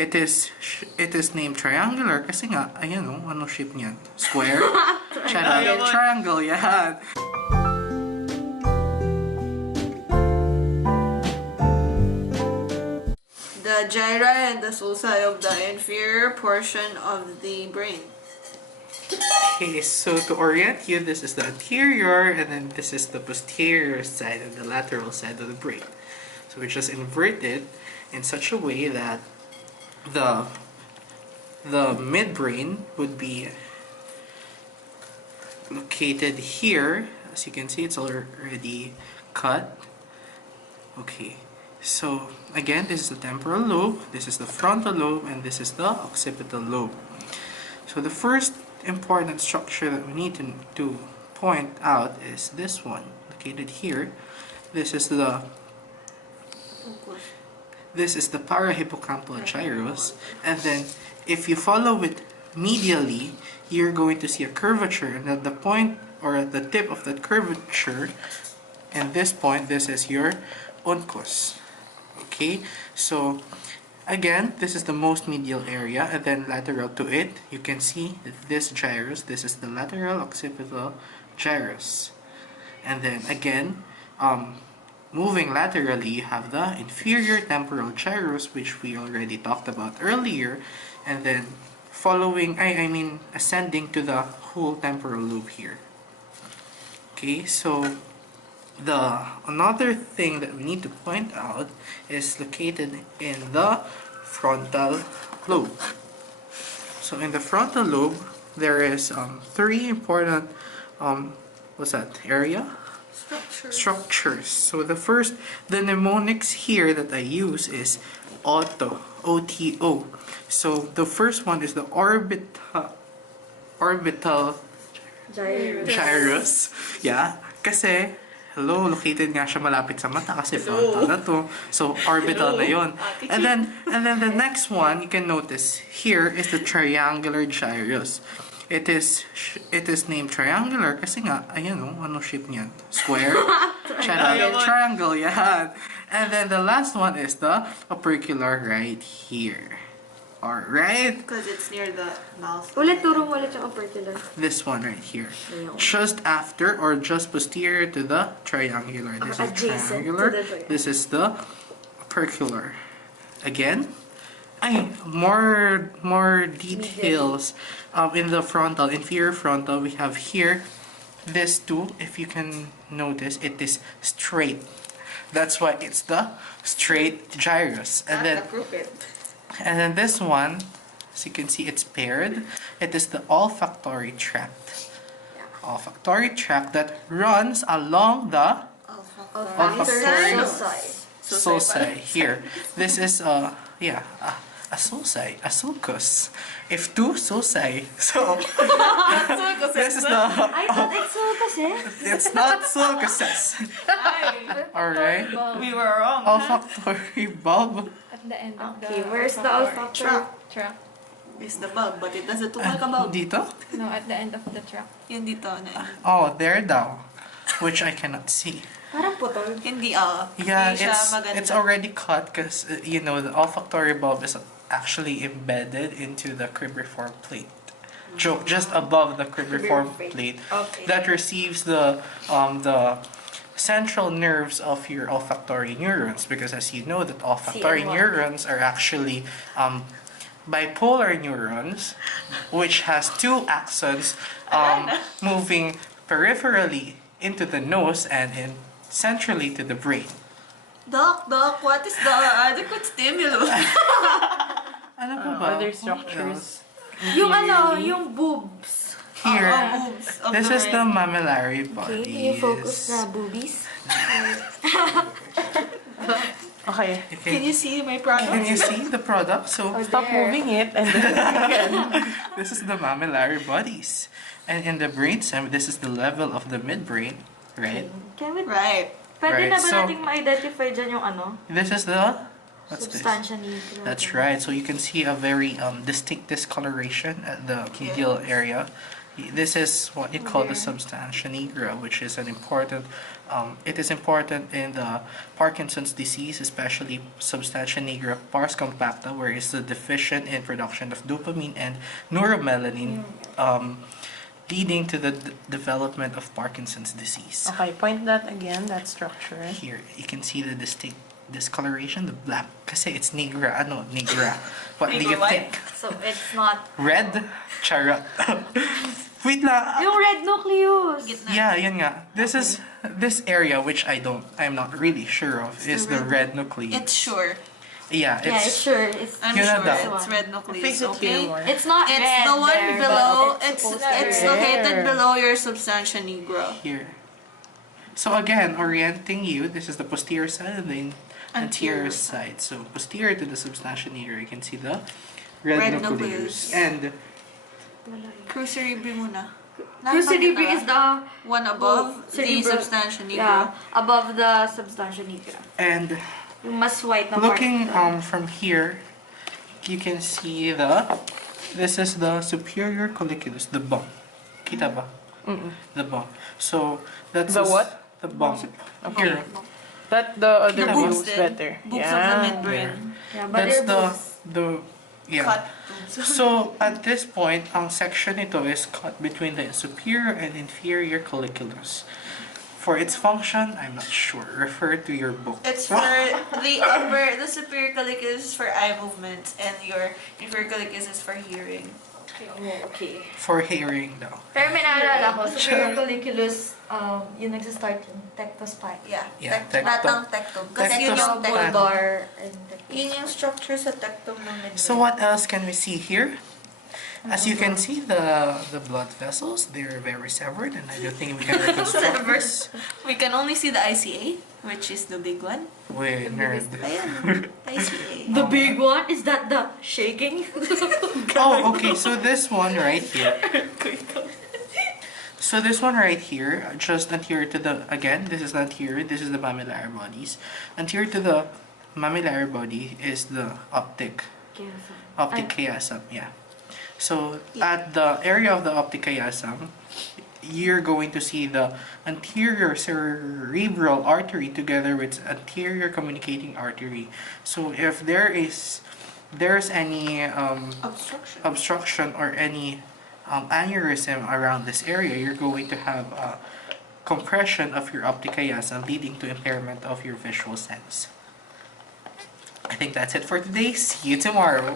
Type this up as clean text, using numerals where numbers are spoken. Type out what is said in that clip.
it is named triangular kasi nga, ayan o, ano shape niyan? Square? Triangle, yan. The gyri and the sulci of the inferior portion of the brain. Okay, so to orient you, this is the anterior, and then this is the posterior side and the lateral side of the brain. So we just invert it in such a way that the midbrain would be located here. As you can see, it's already cut. Okay, so again, this is the temporal lobe, this is the frontal lobe, and this is the occipital lobe. So the first important structure that we need to point out is this one, located here. This is the parahippocampal gyrus, and then if you follow it medially, you're going to see a curvature, and at the point or at the tip of that curvature, and this point, this is your uncus. Okay, so again, this is the most medial area, and then lateral to it, you can see that this gyrus, this is the lateral occipital gyrus. And then again, moving laterally, you have the inferior temporal gyrus, which we already talked about earlier, and then following, ascending to the whole temporal lobe here. Okay, so another thing that we need to point out is located in the frontal lobe. So in the frontal lobe, there is three important structures. So the mnemonics here that I use is OTO, O-T-O. So the first one is the orbital gyrus. Yeah, kasi located nga siya malapit sa mata kasi frontal na to. So orbital na yon. And then the next one you can notice here is the triangular gyrus. It is named triangular kasi nga, ayan o, ano shape niyan? Square? Triangle, yan. And then the last one is the opercular right here. Alright? Because it's near the mouth. Ulit, turo mo ulit yung opercular. This one right here. Just after or just posterior to the triangular. This is triangular. This is the opercular. Again, more details in the frontal, inferior frontal. We have here this two. If you can notice, it is straight. That's why it's the straight gyrus. And then this one, as you can see, it's paired. It is the olfactory tract. Olfactory tract that runs along the olfactory sulci here. This is a sulci, a sulcus. If two sulci, so this is the. I thought it's sulcus eh. It's not sulcuses. Alright. We were wrong. Olfactory bulb. At the end of Okay, where's the olfactory tract? Is the bulb, but it doesn't look like a bulb. Dito? No, at the end of the tract. Yun dito na. Oh, there daw. Which I cannot see. Parang putol. Hindi Yeah, hindi siya maganda. it's already cut because the olfactory bulb is actually embedded into the cribriform plate. Just above the cribriform plate. Okay. That receives the central nerves of your olfactory neurons, because as you know that olfactory neurons are actually bipolar neurons, which has two axons moving peripherally into the nose and centrally to the brain. Doc, what is the adequate stimulus? Ano pa ba? Other structures. Yung boobs. Here, boobs of this the is the brain. mammillary body. Okay, can you focus na boobies? Okay. Can you see my product? Can you see the product? So Stop moving it and then again. this is the mammillary bodies. And in the brainstem, this is the level of the midbrain, right? Can we... Right. Pwede Right, na ba so- nating ma-identify dyan yung This is the... What's this? substansya nigra? That's right. So you can see a very distinct discoloration at the medial area. This is what you call the substantia nigra, which is an important. It is important in the Parkinson's disease, especially substantia nigra pars compacta, where it's the deficient in production of dopamine and neuromelanin, leading to the development of Parkinson's disease. Okay, point that again, that structure. Here, you can see the distinct discoloration, the black. Kasi it's nigra, ano, nigra. What do you Nigra think? So it's not... Red? Charot. Wait lang. Yung red nucleus! Gitna. Yeah, yun nga. This area, which I'm not really sure of, is the red nucleus. It's sure. Yeah, Yeah, it's sure. I'm Yun na sure daw. it's red nucleus. Fix it here Okay. more. It's not It's red the one there, below. but It's supposed to it's be red. located below your substantia nigra. here. So again, orienting you, this is the posterior side and the anterior side. So posterior to the substantia nigra, you can see the red nucleus. And Crus cerebri muna. Crus cerebri is the one above the cerebral- substantia nigra. Yeah, above the substantia nigra. and Yung mas white na looking part. from here, you can see this is the superior colliculus, the bump. Kita ba? The bump. So that's The what? The bump. Okay. Here. That the other The view boobs is then. better. Boobs yeah. of the midbrain. Yeah, but That's they're the yeah. Cut boobs. So at this point, ang section nito is cut between the superior and inferior colliculus. For its function, I'm not sure. Refer to your book. It's for the superior colliculus is for eye movements, and your inferior colliculus is for hearing. Oh, okay. For hearing daw. Pero may naalala ko, superior colliculus, yung nagsistart yung tectospine. Yeah. Yeah, Latang tectum. Kasi yun yung Tectospine. tectum. Bulbar and tectospine. Yun yung structure sa tectum ng midbrain. So what else can we see here? As you can see, the blood vessels, they're very severed, and I don't think we can reconstruct this. We can only see the ICA, which is the big one. Wait, nerd. Ayan, ICA. The big one, is that the shaking? Oh, okay, so this one right here. So this one right here, just anterior to the, again, this is the anterior, this is the mammillary bodies. Anterior to the mammillary body is the optic chiasm, yeah. So at the area of the optic chiasm, you're going to see the anterior cerebral artery together with anterior communicating artery. So if there's any obstruction or any aneurysm around this area, you're going to have a compression of your optic chiasm, leading to impairment of your visual sense. I think that's it for today. See you tomorrow.